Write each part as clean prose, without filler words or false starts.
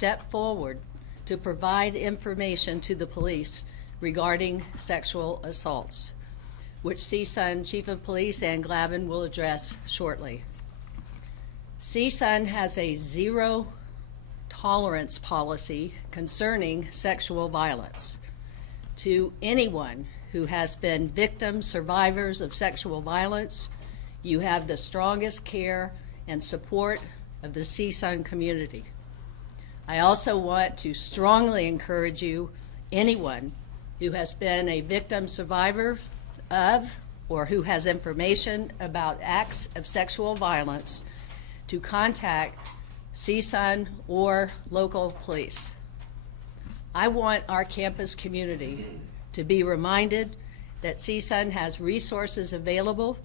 step forward to provide information to the police regarding sexual assaults, which CSUN Chief of Police Ann Glavin will address shortly. CSUN has a zero tolerance policy concerning sexual violence. To anyone who has been victims, survivors of sexual violence, you have the strongest care and support of the CSUN community. I also want to strongly encourage you, anyone who has been a victim, survivor of, or who has information about acts of sexual violence, to contact CSUN or local police. I want our campus community to be reminded that CSUN has resources available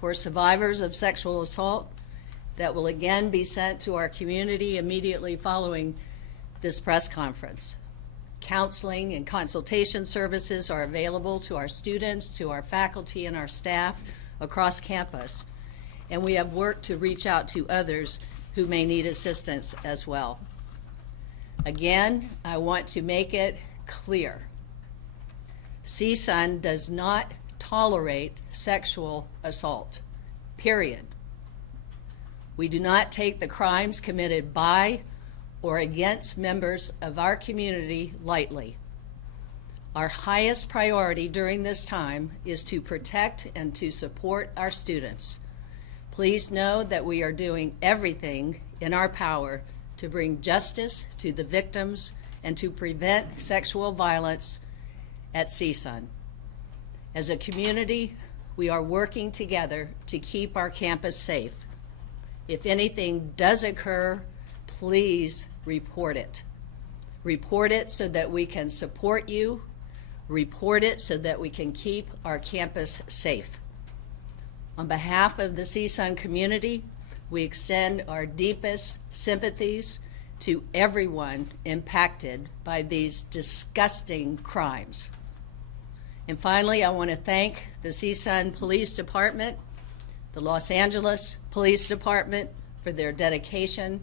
for survivors of sexual assault that will again be sent to our community immediately following this press conference. Counseling and consultation services are available to our students, to our faculty, and our staff across campus. And we have worked to reach out to others who may need assistance as well. Again, I want to make it clear. CSUN does not tolerate sexual assault, period. We do not take the crimes committed by or against members of our community lightly. Our highest priority during this time is to protect and to support our students. Please know that we are doing everything in our power to bring justice to the victims and to prevent sexual violence at CSUN. As a community, we are working together to keep our campus safe. If anything does occur, please report it. Report it so that we can support you. Report it so that we can keep our campus safe. On behalf of the CSUN community, we extend our deepest sympathies to everyone impacted by these disgusting crimes. And finally, I want to thank the CSUN Police Department, the Los Angeles Police Department for their dedication,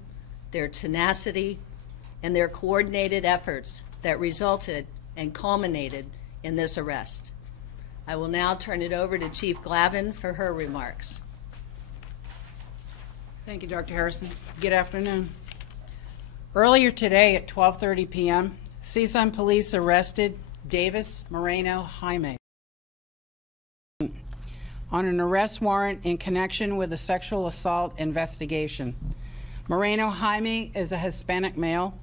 their tenacity, and their coordinated efforts that resulted and culminated in this arrest. I will now turn it over to Chief Glavin for her remarks. Thank you, Dr. Harrison. Good afternoon. Earlier today at 12:30 p.m., CSUN Police arrested Davis Moreno Jaime on an arrest warrant in connection with a sexual assault investigation. Moreno Jaime is a Hispanic male,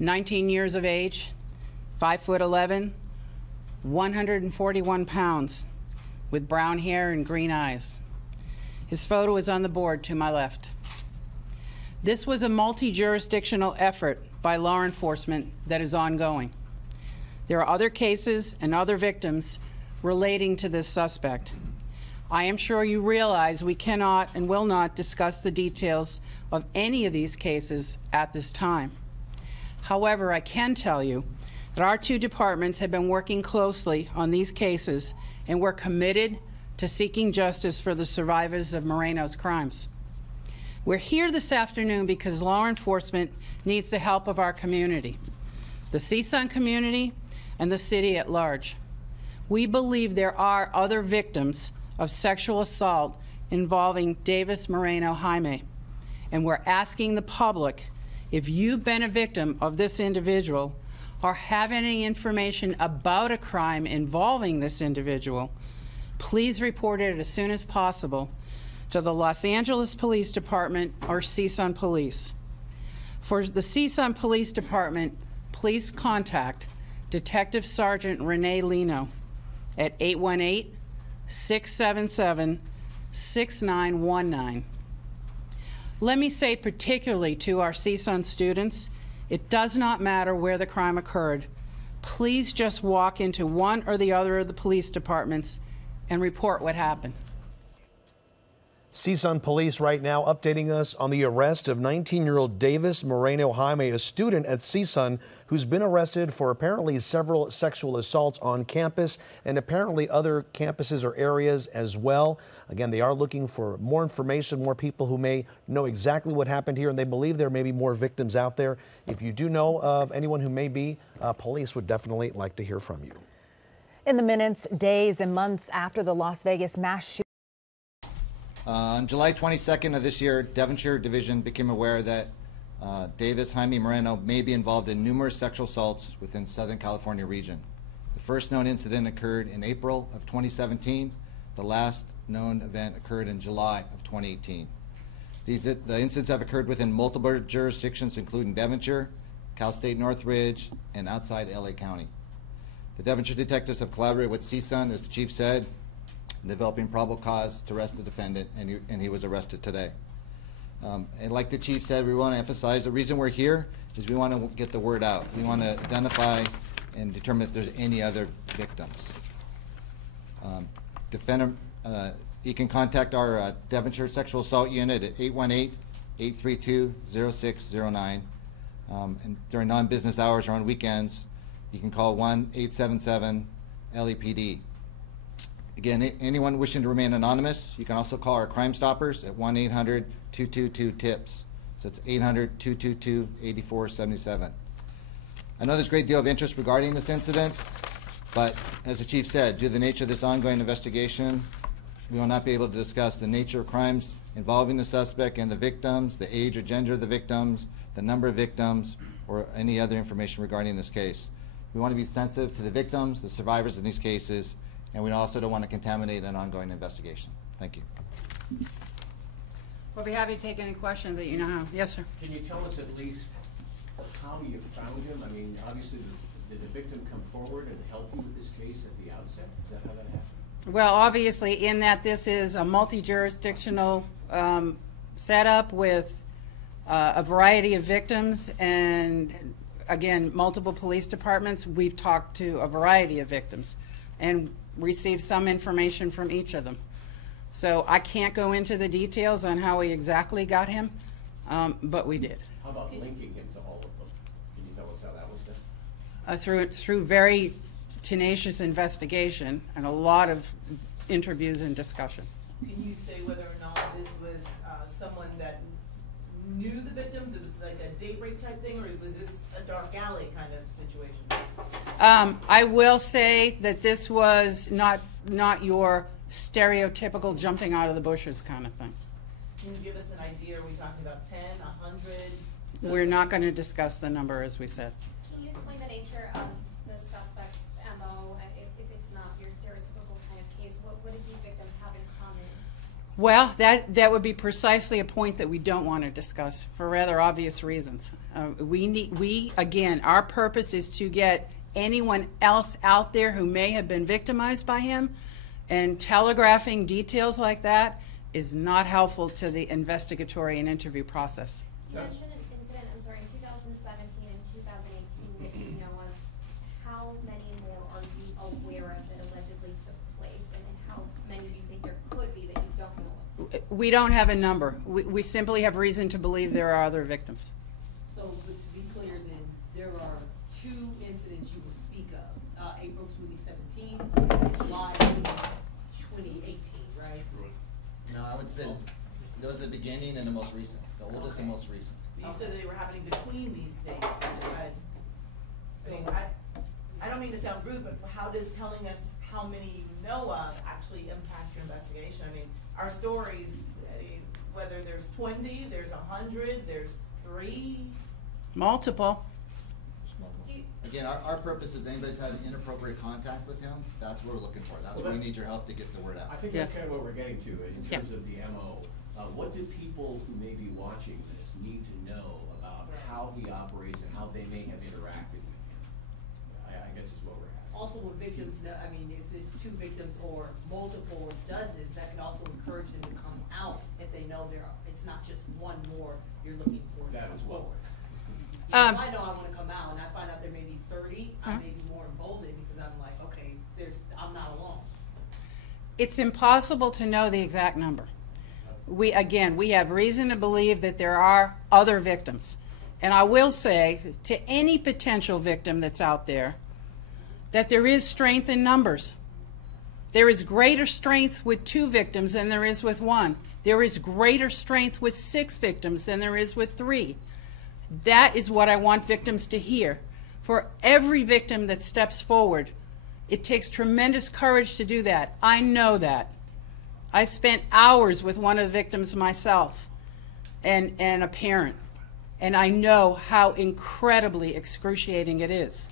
19 years of age, 5'11", 141 pounds, with brown hair and green eyes. His photo is on the board to my left. This was a multi-jurisdictional effort by law enforcement that is ongoing. There are other cases and other victims relating to this suspect. I am sure you realize we cannot and will not discuss the details of any of these cases at this time. However, I can tell you that our two departments have been working closely on these cases, and we're committed to seeking justice for the survivors of Moreno's crimes. We're here this afternoon because law enforcement needs the help of our community, the CSUN community, and the city at large. We believe there are other victims of sexual assault involving Davis Moreno Jaime, and we're asking the public, if you've been a victim of this individual or have any information about a crime involving this individual, please report it as soon as possible to the Los Angeles Police Department or CSUN Police. For the CSUN Police Department, please contact Detective Sergeant Renee Lino at 818-677-6919. Let me say particularly to our CSUN students, it does not matter where the crime occurred. Please just walk into one or the other of the police departments and report what happened. CSUN Police right now updating us on the arrest of 19-year-old Davis Moreno Jaime, a student at CSUN who's been arrested for apparently several sexual assaults on campus and apparently other campuses or areas as well. Again, they are looking for more information, more people who may know exactly what happened here, and they believe there may be more victims out there. If you do know of anyone who may be, police would definitely like to hear from you. In the minutes, days, and months after the Las Vegas mass shooting, on July 22nd of this year, Devonshire Division became aware that Davis Jaime Moreno may be involved in numerous sexual assaults within Southern California region. The first known incident occurred in April of 2017. The last known event occurred in July of 2018. The incidents have occurred within multiple jurisdictions, including Devonshire, Cal State Northridge, and outside LA County. The Devonshire detectives have collaborated with CSUN, as the chief said, developing probable cause to arrest the defendant, and he was arrested today. And like the chief said, we want to emphasize the reason we're here is we want to get the word out. We want to identify and determine if there's any other victims. You can contact our Devonshire Sexual Assault Unit at 818-832-0609. And during non-business hours or on weekends, you can call 1-877-LEPD. Again, anyone wishing to remain anonymous, you can also call our Crime Stoppers at 1-800-222-TIPS. So it's 800-222-8477. I know there's a great deal of interest regarding this incident, but as the chief said, due to the nature of this ongoing investigation, we will not be able to discuss the nature of crimes involving the suspect and the victims, the age or gender of the victims, the number of victims, or any other information regarding this case. We want to be sensitive to the victims, the survivors in these cases, and we also don't want to contaminate an ongoing investigation. Thank you. We'll be happy to take any questions that you know how. Yes, sir. Can you tell us at least how you found him? I mean, obviously, did the victim come forward and help you with this case at the outset? Is that how that happened? Well, obviously, in that this is a multi-jurisdictional setup with a variety of victims and, again, multiple police departments, we've talked to a variety of victims and received some information from each of them. So I can't go into the details on how we exactly got him, but we did. How about linking him to all of them? Can you tell us how that was done? Through very tenacious investigation and a lot of interviews and discussion. Can you say whether or not this was someone that knew the victims? It was like a date rape type thing, or was this a dark alley kind of situation? I will say that this was not your stereotypical jumping out of the bushes kind of thing. Can you give us an idea? Are we talking about 10, 100? We're not going to discuss the number, as we said. Can you explain the nature of the suspect's MO? If it's not your stereotypical kind of case, what do these victims have in common? Well, that would be precisely a point that we don't want to discuss for rather obvious reasons. Again, our purpose is to get anyone else out there who may have been victimized by him, and telegraphing details like that is not helpful to the investigatory and interview process. You mentioned an incident, I'm sorry, in 2017 and 2018 that you know of. How many more are you aware of that allegedly took place, and how many do you think there could be that you don't know of? We don't have a number. We simply have reason to believe there are other victims. So, but to be clear then, there are two incidents you will speak of. April 2017 and July 2018, right? No, I would say those are the beginning and the most recent, the oldest and most recent. You said they were happening between these dates. I don't mean to sound rude, but how does telling us how many you know of actually impact your investigation? I mean, our stories, whether there's 20, there's 100, there's 3. Multiple. Again, our purpose is anybody's had inappropriate contact with him, that's what we're looking for. That's where we need your help to get the word out. I think that's kind of what we're getting to in terms Yeah. of the MO. What do people who may be watching this need to know about how he operates and how they may have interacted with him? I guess is what we're asking. Also, when victims know, I mean, if there's 2 victims or multiple or dozens, that could also encourage them to come out if they know it's not just one more you're looking for. That as well. If I know I want to come out and I find out there may be 30, I may be more emboldened because I'm like, okay, I'm not alone. It's impossible to know the exact number. we have reason to believe that there are other victims. And I will say to any potential victim that's out there that there is strength in numbers. There is greater strength with 2 victims than there is with 1. There is greater strength with 6 victims than there is with 3. That is what I want victims to hear. For every victim that steps forward, it takes tremendous courage to do that. I know that. I spent hours with one of the victims myself and a parent, and I know how incredibly excruciating it is.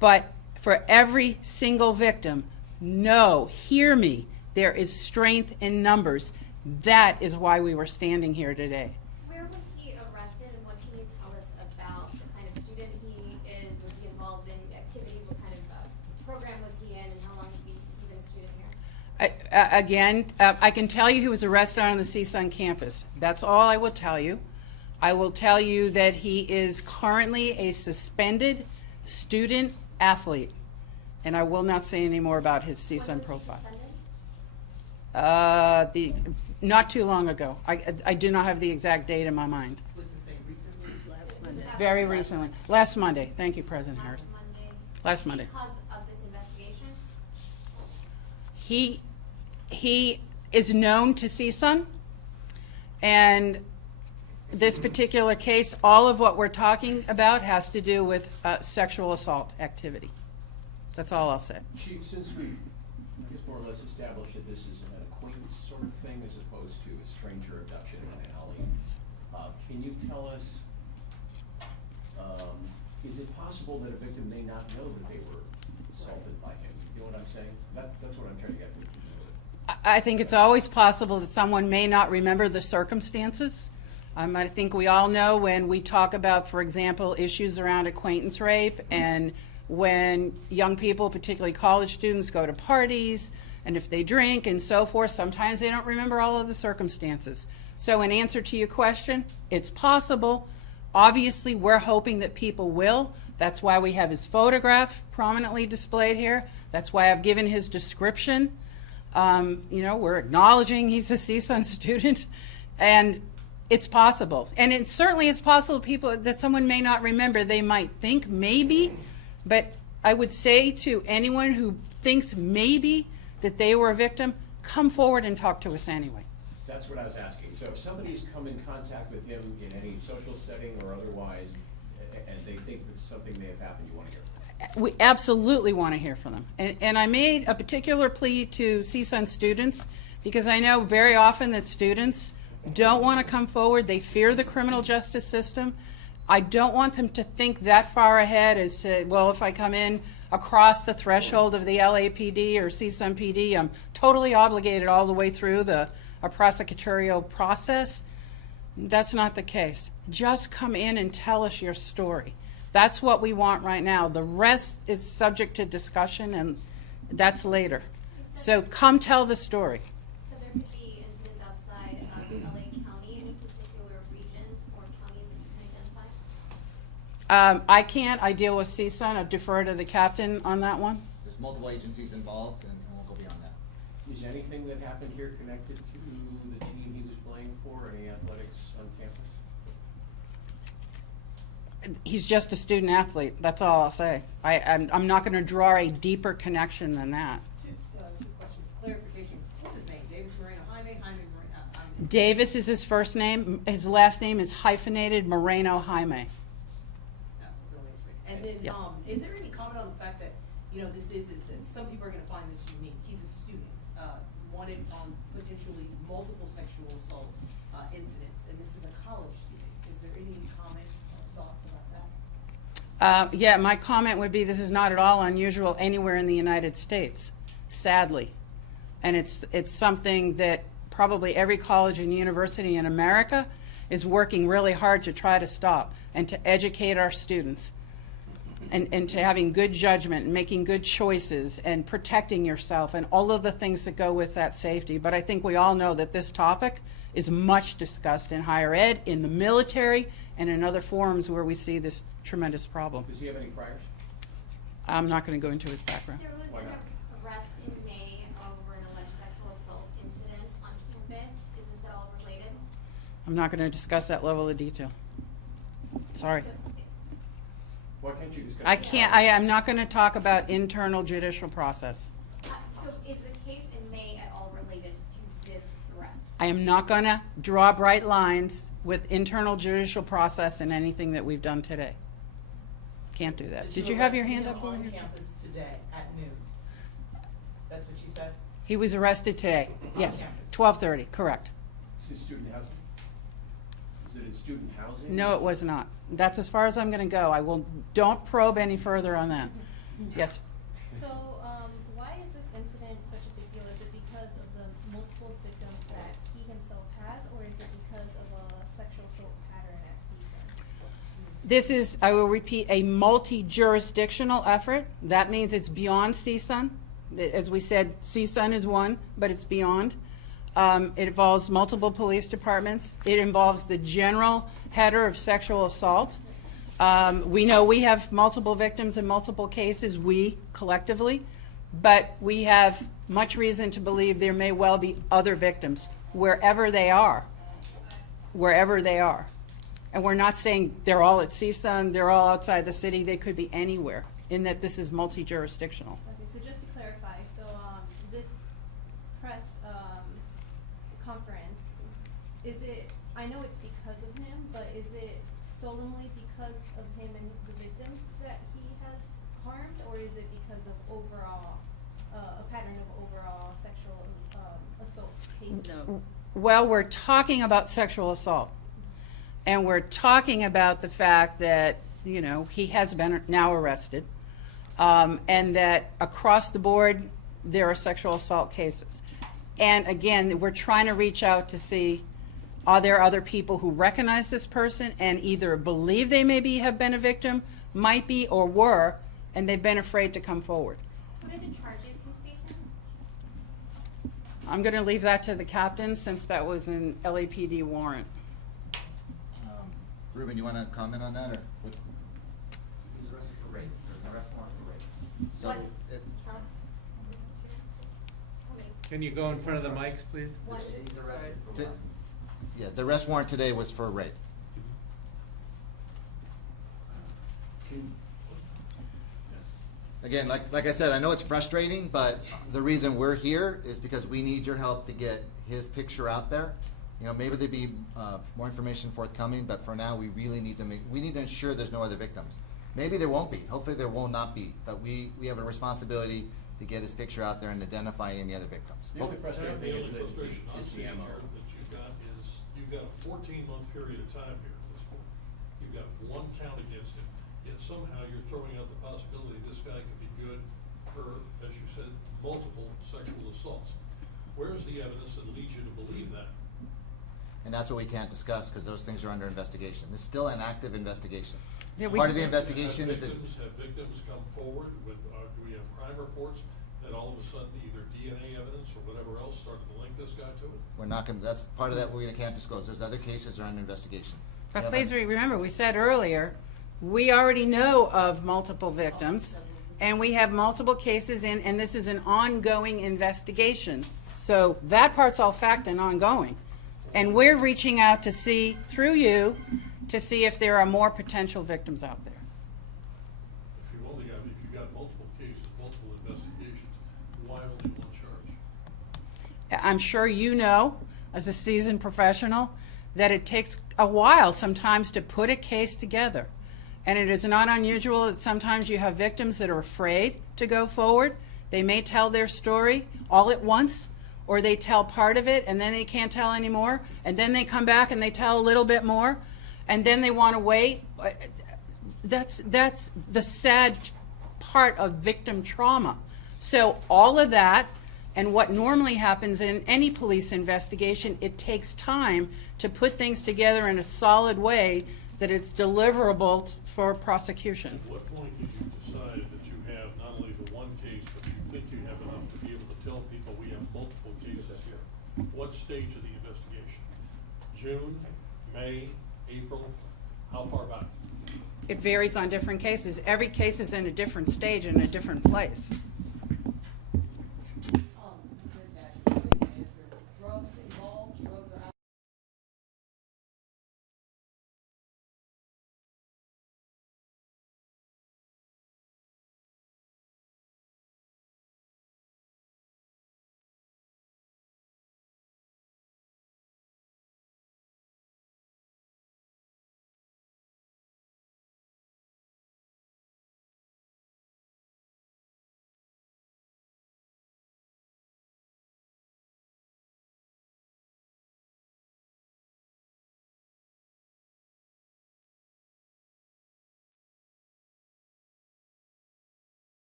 But for every single victim, know, hear me, there is strength in numbers. That is why we were standing here today. Where was he arrested, and what can you tell us about the kind of student he is? Was he involved in activities? What kind of program was he in, and how long has he been a student here? I can tell you he was arrested on the CSUN campus. That's all I will tell you. I will tell you that he is currently a suspended student athlete, and I will not say any more about his CSUN profile. Not too long ago. I do not have the exact date in my mind. Last Monday. Very recently. Last Monday. Thank you, President Harris. Last Monday. Because of this investigation? He is known to CSUN, and this particular case, all of what we're talking about has to do with sexual assault activity. That's all I'll say. Chief, since we, I guess, more or less established that this is an acquaintance sort of thing as opposed to a stranger abduction in an alley, can you tell us, is it possible that a victim may not know that they were assaulted by him? You know what I'm saying? That's what I'm trying to get to. I think it's always possible that someone may not remember the circumstances. I think we all know when we talk about, for example, issues around acquaintance rape, and when young people, particularly college students, go to parties, and if they drink and so forth, sometimes they don't remember all of the circumstances. So in answer to your question, it's possible. Obviously, we're hoping that people will. That's why we have his photograph prominently displayed here. That's why I've given his description. We're acknowledging he's a CSUN student, and it's possible. And it certainly is possible that someone may not remember. They might think maybe, but I would say to anyone who thinks maybe that they were a victim, come forward and talk to us anyway. That's what I was asking. So if somebody's come in contact with him in any social setting or otherwise, and they think that something may have happened, you want to hear from them? We absolutely want to hear from them. And I made a particular plea to CSUN students because I know very often that students don't want to come forward. They fear the criminal justice system. I don't want them to think that far ahead as to, well, if I come in across the threshold of the LAPD or CSUN PD, I'm totally obligated all the way through a prosecutorial process. That's not the case. Just come in and tell us your story. That's what we want right now. The rest is subject to discussion, and that's later. So come tell the story. So there could be incidents outside of LA County, any particular regions or counties that you can identify? I can't. I deal with CSUN. I defer to the captain on that one. There's multiple agencies involved, and we'll go beyond that. Is anything that happened here connected to the team he was playing for, any athletics on campus? He's just a student athlete. That's all I'll say. I'm not going to draw a deeper connection than that. Two questions. Clarification. What's his name? Davis Moreno Jaime? Jaime Moreno. Davis is his first name. His last name is hyphenated Moreno Jaime. And then, Yes. is there any comment on the fact that, this is, some people are going to find this unique. He's a student, wanted on potentially multiple sexual assault incidents, and this is a college student. Is there any comments or thoughts about that? Yeah, my comment would be this is not at all unusual anywhere in the United States, sadly. And it's something that probably every college and university in America is working really hard to try to stop and to educate our students. And to having good judgment and making good choices and protecting yourself and all of the things that go with that safety. But I think we all know that this topic is much discussed in higher ed, in the military, and in other forums where we see this tremendous problem. Does he have any priors? I'm not going to go into his background. There was an arrest in May over an alleged sexual assault incident on campus. I'm not going to discuss that level of detail. Sorry. Why can't you discuss? I can't, I am not going to talk about internal judicial process. So is the case in May at all related to this arrest? I am not going to draw bright lines with internal judicial process in anything that we've done today. Can't do that. Did you have your hand up? On campus today at noon. That's what you said? He was arrested today. Yes, campus. 12:30, correct. Is it student housing? Is it in student housing? No, it was not. That's as far as I'm going to go. Don't probe any further on that. Yes. So, why is this incident such a big deal? Is it because of the multiple victims that he himself has, or is it because of a sexual assault pattern at CSUN? This is, I will repeat, a multi-jurisdictional effort. That means it's beyond CSUN. As we said, CSUN is one, but it's beyond. It involves multiple police departments. It involves the general header of sexual assault. We know we have multiple victims in multiple cases, we collectively, but we have much reason to believe there may well be other victims wherever they are, And we're not saying they're all at CSUN, they're all outside the city, they could be anywhere, in that this is multi-jurisdictional. Okay, so just to clarify, so this press conference, is it, I know it's because of him, but is it solemnly because of him and the victims that he has harmed, or is it because of overall, a pattern of overall sexual assault cases? No. Well, we're talking about sexual assault. And we're talking about the fact that, you know, he has been now arrested, and that across the board there are sexual assault cases. And again, we're trying to reach out to see, are there other people who recognize this person and either believe they maybe have been a victim, might be, or were, and they've been afraid to come forward. What are the charges he's facing? I'm going to leave that to the captain since that was an LAPD warrant. Ruben, you want to comment on that, or what? He was arrested for rape. There's an arrest warrant for rape. So What? it, Can you go in front of the mics, please? He's arrested for to, what? yeah, the arrest warrant today was for rape. Again, like I said, I know it's frustrating, but the reason we're here is because we need your help to get his picture out there. You know, maybe there'd be more information forthcoming, but for now, we really need to ensure there's no other victims. Maybe there won't be. Hopefully, there will not be. But we have a responsibility to get his picture out there and identify any other victims. The only frustrating thing is The that only frustration I'm it's the seeing MO. here that you've got a 14-month period of time here at this point. You've got one count against him, yet somehow you're throwing out the possibility this guy could be good for, as you said, multiple sexual assaults. Where's the evidence that leads you to believe that? And that's what we can't discuss because those things are under investigation. It's still an active investigation. Yeah, Part of the investigation is that Have victims come forward with, do we have crime reports that all of a sudden either DNA evidence or whatever else started to link this guy to it? we're not going to, that's part of that we can't disclose. Those other cases are under investigation. But Yeah, please remember, we said earlier, we already know of multiple victims, and we have multiple cases in, and this is an ongoing investigation. So that part's all fact and ongoing. And we're reaching out to see, through you, to see if there are more potential victims out there. If you've got multiple cases, multiple investigations, why only one charge? I'm sure you know, as a seasoned professional, that it takes a while sometimes to put a case together. And it is not unusual that sometimes you have victims that are afraid to go forward. They may tell their story all at once, or they tell part of it and then they can't tell anymore, and then they come back and they tell a little bit more, and then they want to wait. That's the sad part of victim trauma. So all of that, and what normally happens in any police investigation, it takes time to put things together in a solid way that it's deliverable for prosecution. At what point did you decide that you have not only the one case, but you think you have enough to be able to tell people we have multiple cases here? What stage of the investigation? June, May, April? How far back? It varies on different cases. Every case is in a different stage and a different place.